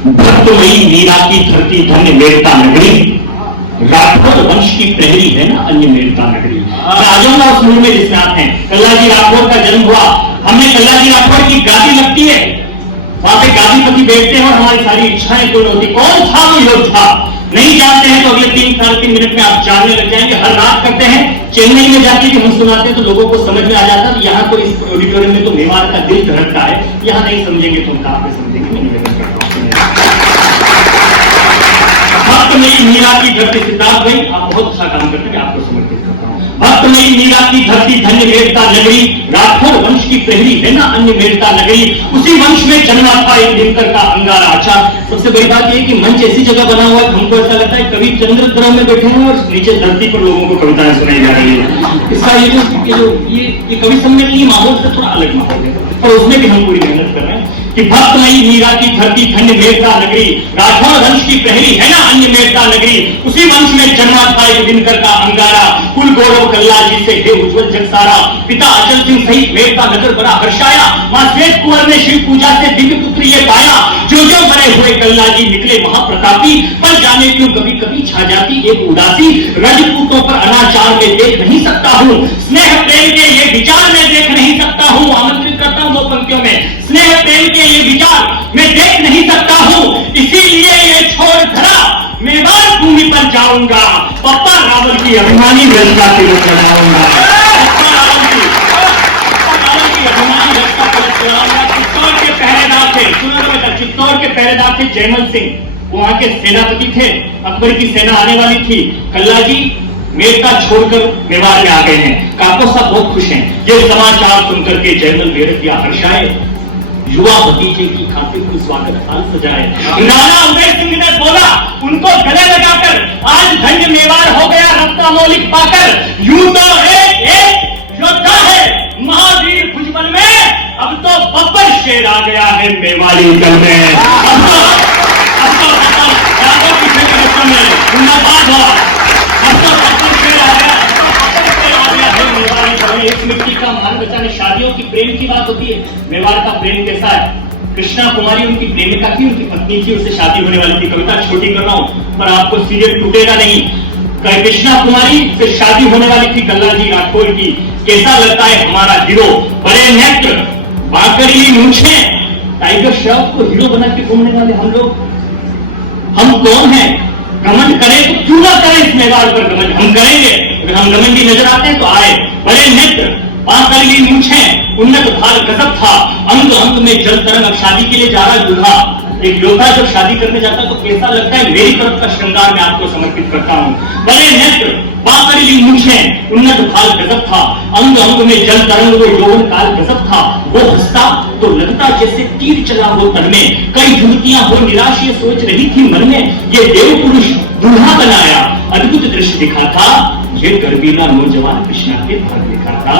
भक्तमयी मीरा की धरती धन्य मेरता नगरी, राठौर वंश की प्रहरी है ना अन्य मेरता नगरी। मैं आ जाऊंगा उस मूल में जिसमें आप हैं। कल्लाजी राठौर का जन्म हुआ, हमें कल्लाजी राठौर की गादी लगती है, वहां पे गादीपति बैठते हैं और हमारी सारी इच्छाएं पूर्ण होती। कौन था वो योद्धा नहीं जानते हैं तो अगले 3 मिनट में आप जानने लग जाएंगे। हर रात करते हैं, चेन्नई में जाके भी हम सुनाते हैं तो लोगों को समझ में आ जाता है। यहाँ तो इस ऑडिटोरियम में तो मेवाड़ का दिल धड़कता है, यहाँ नहीं समझेंगे तो कहां पे समझेंगे। मैं निवेदन करता हूं भक्तमयी मीरा की धरती, सिद्धार्थ भाई आप बहुत अच्छा काम करते हैं, आपको समर्पित करता हूं। भक्तमयी मीरा की धरती धन्य मेरता नगरी, राठौर वंश की प्रहरी है ना अन्य मेरता नगरी, उसी वंश में जन्मा था एक दिनकर का अंगारा। अच्छा, सबसे बड़ी बात यह कि मंच ऐसी जगह बना हुआ है, हमको ऐसा लगता है कवि चंद्र ग्रह में बैठे हैं और नीचे धरती पर लोगों को कविताएं सुनाई जा रही है। इसका ये कवि सम्मेलन की माहौल से थोड़ा अलग माहौल है, और उसमें भी हम पूरी मेहनत कर रहे हैं कि भक्तमयी मीरा की धरती धन्य मेरता नगरी, राठौर वंश की प्रहरी है ना अन्य मेरता नगरी, उसी वंश में जन्मा था एक दिनकर का अंगारा। कुल गौरव कल्लाजी से हे उज्जवल जग सारा, पिता अचल सिंह सहित मेरता नगर बड़ा हर्षाया। मां श्वेत कुंवर ने शिव पूजा से दिव्य पुत्र ये पाया, जो जो बने हुए कल्लाजी निकले महाप्रतापी, पर जाने क्यों कभी कभी छा जाती एक उदासी। रजपूतों पर अनाचार में देख नहीं सकता हूँ, स्नेह प्रेम के ये विचार में देख नहीं सकता हूँ। आमंत्रित करता हूँ 2 पंक्तियों में, स्नेह प्रेम के ये विचार मैं देख नहीं सकता हूँ, इसीलिए ये छोड़ धरा मेवाड़ भूमि पर जाऊंगा, पप्पा रावल की अभिमानी रचना के लिए चढ़ाऊंगा। चित्तौड़ के पहरेदार थे, चित्तौड़ के पहरेदार थे जयमल सिंह, वहां के सेनापति थे, अकबर की सेना आने वाली थी। कल्लाजी मेरता छोड़कर मेवाड़ में आ गए हैं। काको साहब बहुत खुश हैं, ये समाचार सुनकर के जयमल बेहद हर्षाए, युवा भतीजे की खातिर कोई स्वागत हाल सजाए। राणा उदय सिंह ने बोला उनको गले लगाकर, आज धन्य मेवाड़ हो गया रत्नामौलिक पाकर। यूं तो एक योद्धा है महावीर भुजबल में, अब तो बब्बर शेर आ गया है मेवाड़ी दल में। अब तो इस मिट्टी का मान बचाने। शादियों की प्रेम की बात होती है, मेवाड़ का प्रेम कैसा है। कृष्णा कुमारी उनकी प्रेमिका थी, उनकी पत्नी थी, उससे शादी होने वाली थी। कविता छोटी कर रहा हूं पर आपको सीरियल टूटेगा नहीं। कृष्णा कुमारी से शादी होने वाली थी कल्लाजी राठौर की। कैसा लगता है हमारा हीरो, बड़े नेत्र, बाकरीली मूंछें, टाइगर श्रॉफ को हीरो बना के घूमने वाले हम लोग। हम कौन हैं? घमंड करें तो क्यों ना करें इस मेवाड़ पर घमंड, हम करेंगे। अगर हम घमंडी नजर आते हैं तो आए। बड़े नेत्र, बाकरीली मूंछें, उन्नत भार गजब था, अंग अंग में जल तरंग। अब शादी के लिए जा रहा दूल्हा, एक योद्धा जब शादी करने जाता है तो कैसा लगता है, मेरी तरफ का श्रृंगार मैं आपको समर्पित करता हूं। बड़े नेत्र, बाकरीली मूंछें, उन्नत भार गजब था, अंग अंग में जल तरंग, वो यौवन काल गजब था। वो हंसता तो लगता जैसे तीर चला हो तन में, कई युवतियां हो निराश ये सोच रही थी मन में, ये देव पुरुष दूल्हा बनाया, अद्भुत दृश्य दिखा था, ये गर्वीला नौजवान कृष्णा के भाग लिखा था।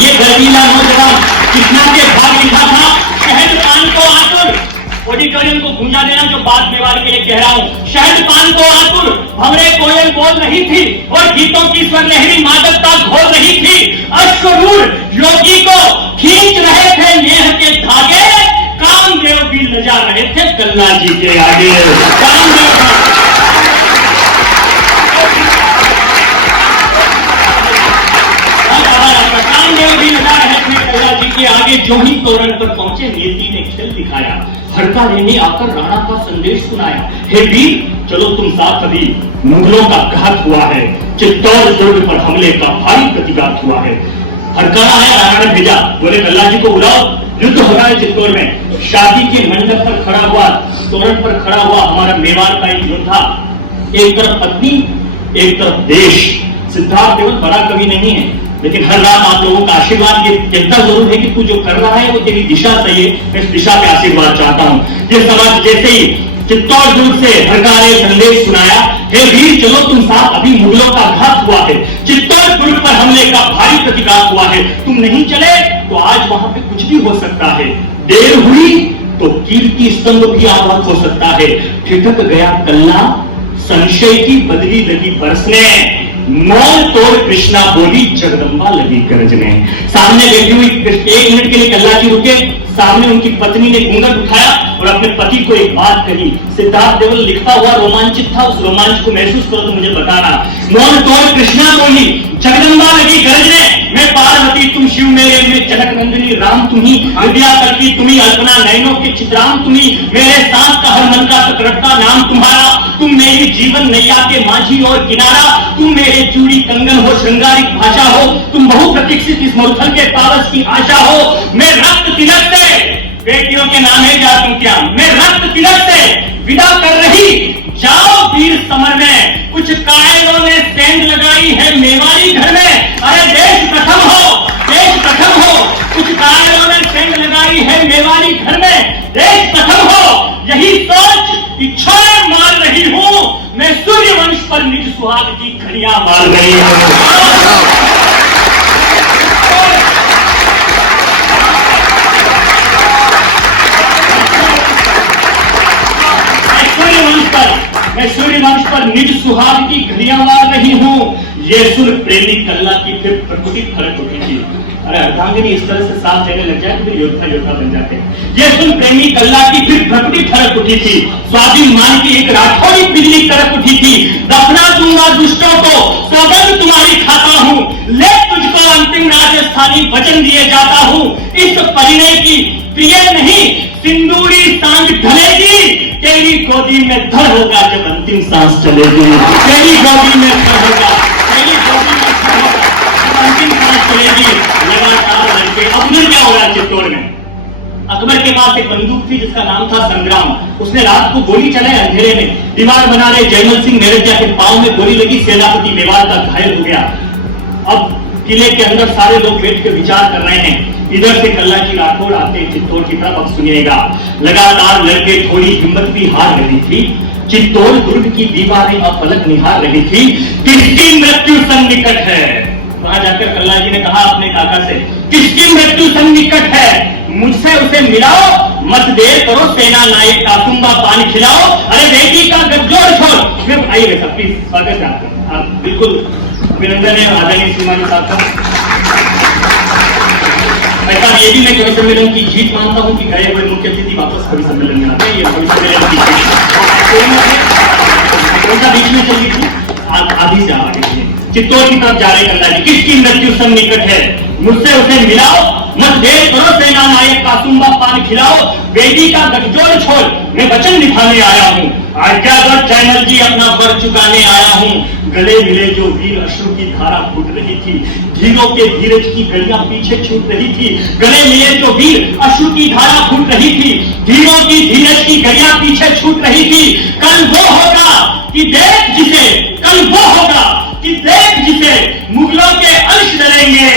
ये गर्वीला नौजवान कृष्णा के भाग लिखा था। शहद पान को आतुर, ऑडिटोरियम को गूंजा देना जो बात मेवाड़ के लिए कह रहा हूं। शहद पान को आतुर भंवरे कोयल बोल रही थी, और गीतों की स्वर लहरी मादकता घोल रही थी। अश्वरूढ़ योगी को खींच रहे थे नेह के धागे, कामदेव भी लजा रहे थे कल्लाजी के आगे। कामदेव भी लजा रहे थे कल्लाजी के आगे। जो ही तोरण पर पहुंचे नियति ने खेल दिखाया, हड़का लेने आकर राणा का संदेश सुनाया। हे वीर चलो तुम साथ, अभी मुगलों का घात हुआ है, चित्तौड़ दुर्ग पर हमले का भारी प्रतिघात हुआ है। हड़काना है, राणा ने भेजा, बोले कल्लाजी को बुलाओ, युद्ध हो रहा है चित्तौड़ में। शादी के मंडप पर खड़ा हुआ, तोरण पर खड़ा हुआ हमारा मेवाड़ का एक योद्धा, एक तरफ पत्नी एक तरफ देश। सिद्धार्थ केवल बड़ा कवि नहीं है, लेकिन हर रात आप लोगों का आशीर्वाद ये कहता जरूर है कि तू जो कर रहा है वो तेरी दिशा सही है। मैं इस दिशा पे आशीर्वाद चाहता हूँ। ये समाज जैसे ही चित्तौड़ दुर्ग से हड़का ने संदेश सुनाया, हे वीर चलो तुम साथ, अभी मुगलों का घात हुआ है, चित्तौड़ दुर्ग पर हमले का भारी प्रतिघात हुआ है। तुम नहीं चले तो आज वहां पे कुछ भी हो सकता है, देर हुई तो कीर्ति स्तंभ भी आवाज हो सकता है। ठिठक गया कल्ला, संशय की बदली लगी बरसने, मौन तोड़ कृष्णा बोली, जगदम्बा लगी गरजने। सामने बैठी हुई 1 मिनट के लिए कल्ला जी रुके, सामने उनकी पत्नी ने घूंघट उठाया और अपने पति को एक बात कही। सिद्धार्थ देवल लिखता हुआ रोमांचित था, उस रोमांच को महसूस करो तो मुझे बताना। मौन तोड़ कृष्णा बोली, जगदम्बा लगी गरजने, मैं पार्वती तुम शिव मेरे, मैं जनक नंदिनी राम तुम्ही, विद्या कल्पी तुम्ही, अल्पना नयनों के चित्राम तुम्ही, मेरे सांस का हर मन का सकरटता नाम तुम्हारा, तुम मेरी जीवन नैया के माझी और किनारा, तुम मेरे चूड़ी कंगन हो, श्रृंगारिक भाषा हो, तुम बहु प्रतीक्षित इस मरुथल के पारस की आशा हो। मैं रक्त तिलक से, बेटियों के नाम है जातों क्या, मैं रक्त तिलक से विदा कर रही, जाओ वीर समर में, कुछ कायरों ने सेंध लगाई है मेवाड़ी घर में। अरे देश प्रथम हो, देश प्रथम हो, कुछ कायरों ने सेंध लगाई है मेवाड़ी घर में, देश प्रथम हो, यही सोच इच्छाएं मार रही हूं, मैं सूर्यवंश पर निज सुहाग की खड़ियां मार रही हूं। मैं सूर्यवंश पर निज सुहाग की घड़ियां मार रही हूं। ये सुन प्रेमी कल्ला की फिर प्रकृति फड़क उठी थी। अरे अर्धांगिनी इस तरह से साथ देने लग जाए तो फिर योद्धा योद्धा बन जाते हैं। ये सुन प्रेमी कल्ला की फिर प्रकृति फड़क उठी थी। स्वाभिमान की एक राठौड़ी बिजली कड़क उठी थी। दफना दूंगा दुष्टों को, सौगंध तुम्हारी खाता हूं, ले तुझको अंतिम राजस्थानी वचन दिए जाता हूं। इस परिणय की प्रिय नहीं सिंदूरी सांझ ढलेगी, तेरी गोदी में धड़ होगा जब अंतिम सांस चलेगी। तेरी गोदी में धड़ होगा, तेरी गोदी में धड़ होगा जब अंतिम सांस चलेगी। लगातार लड़के। अब मिल क्या हो रहा है चित्तौड़ में? अकबर के पास एक बंदूक थी जिसका नाम था संग्राम। उसने रात को गोली चलाई अंधेरे में, दीवार बना रहे जयमल सिंह मेरजा के पांव में गोली लगी, सेनापति मेवाड़ का घायल हो गया। अब किले के अंदर सारे लोग बैठ के विचार कर रहे हैं। इधर से कल्ला जी राठौड़ आते चित्तौड़ की तरफ। अब सुनिएगा, लगातार लड़के थोड़ी हिम्मत भी हार रही थी। चित्तौड़ दुर्ग की दीवारें अब पलक निहार रही थी। किसकी मृत्यु सन्निकट है? वहां जाकर कल्ला जी ने कहा अपने काका से, किसकी मृत्यु सन्निकट है? मुझसे उसे मिलाओ, मत देर करो, सेना नायक कासुम्बा पानी खिलाओ। अरे बेटी का गठजोड़ छोड़। फिर आइए सब प्लीज स्वागत है आपका। आप बिल्कुल अभिनंदन है आदरणीय सीमा जी साहब का। ऐसा ये भी मैं कवि सम्मेलन की जीत मानता हूं कि गए हुए मुख्य अतिथि वापस कवि सम्मेलन में आते हैं। ये कवि सम्मेलन की बीच में चली थी, आधी से आगे चित्तौड़ की तरफ जा रहे कल्ला जी। किसकी मृत्यु सन्निकट है? मुझसे उसे मिलाओ, मत देर करो, सेना नायक कासुम्बा पान खिलाओ। बेटी का गठजोड़ छोड़, मैं वचन निभाने आया हूँ। आज्ञागढ़ जयमल जी अपना वर चुकाने आया हूँ। गले मिले जो वीर अश्रु की धारा फूट रही थी, धीरों के धीरज की गलियां पीछे छूट रही थी। गले मिले जो वीर अश्रु की धारा फूट रही थी, धीरों की धीरज की गलियां पीछे छूट रही थी। कल वो होगा कि देख जिसे, कल वो होगा कि देख जिसे मुगलों के अंश डरेंगे।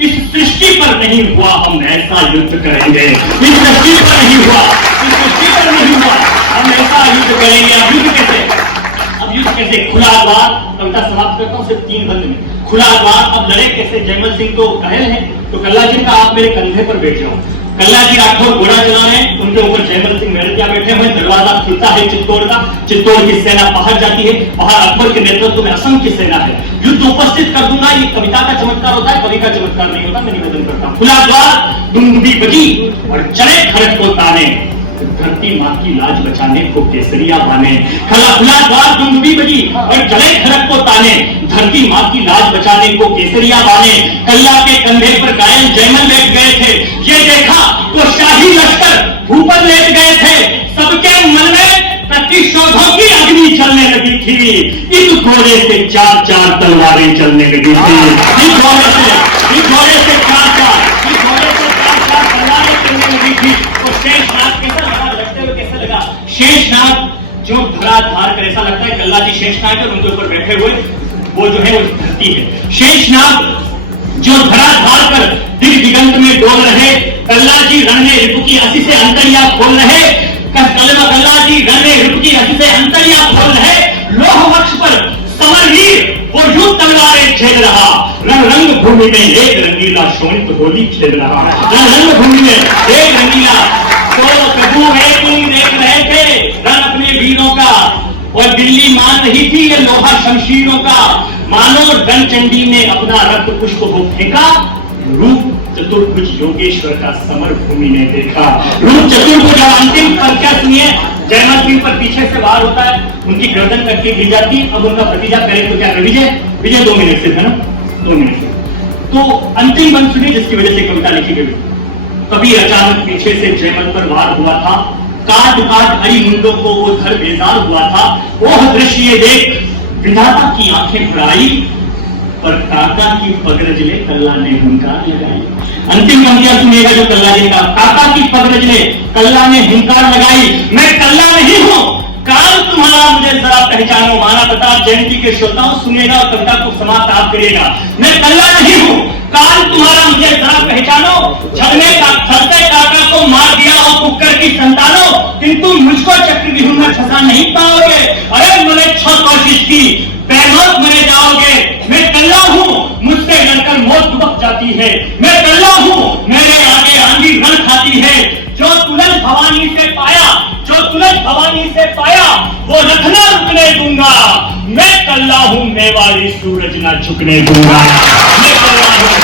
इस सृष्टि पर नहीं हुआ हम ऐसा युद्ध करेंगे। इस सृष्टि पर नहीं हुआ, इस सृष्टि पर नहीं हुआ हम ऐसा युद्ध करेंगे। अब युद्ध कैसे? अब युद्ध कैसे? खुला द्वार, कविता समाप्त करता हूं सिर्फ 3 बंद में। खुला द्वार, अब लड़े कैसे? जयमल सिंह तो घायल है, तो कल्ला जी का आप मेरे कंधे पर बैठ जाओ। कल्ला जी राठौड़ घोड़ा चला रहे हैं, उनके ऊपर जयमल सिंह मेरजा बैठे हुए। दरवाजा खुलता है चित्तौड़ का, चित्तौड़ की सेना बाहर जाती है। बाहर अकबर के नेतृत्व में असंख्य सेना है। युद्ध उपस्थित कर दूंगा, ये कविता का चमत्कार होता है, कवि का चमत्कार नहीं होता। मैं निवेदन करता हूं। खुला द्वार, दुंदुभी बजी और चले खड़क को ताने, धरती माँ की लाज बचाने को केसरिया बाने। खुला द्वार, दुंदुभी बजी और चले खड़क को ताने, धरती माँ की लाज बचाने को केसरिया बाने। कल्ला के कंधे पर घायल जयमल बैठ गए थे। ये देखा तो शाही लश्कर भूपर लेट गए थे। सबके मन में प्रतिशोधों की अग्नि चलने लगी थी। इस घोड़े से 4-4 तलवारें चलने लगी थी। इस घोड़े से 4-4 तलवारें चलने लगी थी। और शेषनाग कैसा लगा? लगते हुए कैसा लगा? शेषनाग जो धराधार कर, ऐसा लगता है कल्ला जी शेषनाग है, उनके ऊपर बैठे हुए वो जो है वो धरती है। शेषनाग जो धराधार कर दिग दिगंत में डोल रहे। कल्ला जी रण में रिपु की हंसी से अंतरिया खोल रहे। कल्ला जी रण में रिपु की हंसी से अंतरिया खोल रहे। लोह वक्ष पर समरवीर वो युद्ध तलवारें खेल रहा। रंग भूमि में एक रंगीला शोणित होली खेल रहा। रंग भूमि में एक रंगीला, तो प्रभु एक देख रहे थे रण अपने वीरों का। और दिल्ली मान रही थी ये लोहा शमशीरों का। मानो रणचंडी ने अपना रक्त पुष्प को फेंका, रूप चतुर्भुज योगेश्वर का समर भूमि ने देखा। रूप चतुर्भुज अंतिम पंक्तियां सुनिए, जयमल सिंह पर पीछे से वार होता है, उनकी गर्दन कटके गिर जाती है। अब उनका भतीजा करे तो क्या, विजय 2 मिनट से था ना, 2 मिनट से। तो अंतिम बंद सुनिए जिसकी वजह से कविता लिखी गई। कभी अचानक पीछे से जयमल पर वार हुआ था, काट काट हरी मुंडों को वो घर बेजार हुआ था। ओह दृश्य ये देख विधाता की आंखें भराई, पर काका की पगरज ले कल्ला ने हुंकार लगाई। अंतिम पंक्तियां सुनिएगा जो कल्ला जी का, काका की पगरज ले कल्ला ने हुंकार लगाई। मैं कल्ला नहीं हूं, काल तुम्हारा मुझे जरा पहचानो। महाराणा प्रताप जयंती के श्रोताओं सुनिएगा और कविता को समाप्त आप करिएगा। मैं कल्ला नहीं हूं, काल तुम्हारा मुझे जरा पहचानो। छलने का छलते काका को मार दिया और कुकर की संतानों, किंतु मुझको चक्रव्यूह में फंसा नहीं पाओगे। अरे मैंने 6 कोशिश की, बेमौत मरे जाओगे। मैं कल्ला हूं, मुझसे लड़कर मौत दुबक जाती है। मैं कल्ला हूं, मेरे आगे आंधी रण खाती है। जो तुलज भवानी से पाया, जो तुलज भवानी से पाया, वो रखना रुकने दूंगा। मैं कल्ला हूं, मेवाड़ी सूरज ना झुकने दूंगा। मैं कल्ला हूं।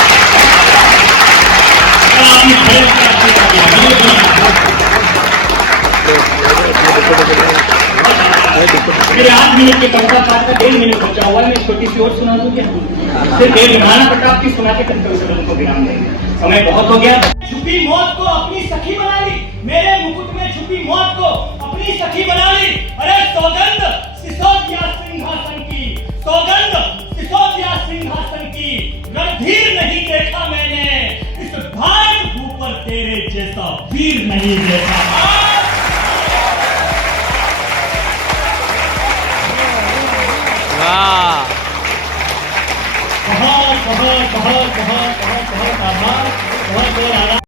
मेरे 8 मिनट की कविता काट कर 1.5 मिनट बचा हुआ है। मैं छोटी सी और सुना दूं क्या? सिर्फ एक महाराणा प्रताप की सुना के कविता को विराम देंगे, समय बहुत हो गया। छुपी मौत को अपनी सखी बना ली, मेरे मुकुट में छुपी मौत को अपनी सखी बना ली। अरे सौगंध सिसोदिया सिंहासन की, सौगंध सिसोदिया सिंहासन की, रणधीर नहीं देखा मैंने, इस भारत भू पर तेरे जैसा वीर नहीं देखा। बहुत बहुत बहुत बहुत बहुत बहुत आभार, बहुत बहुत आभार।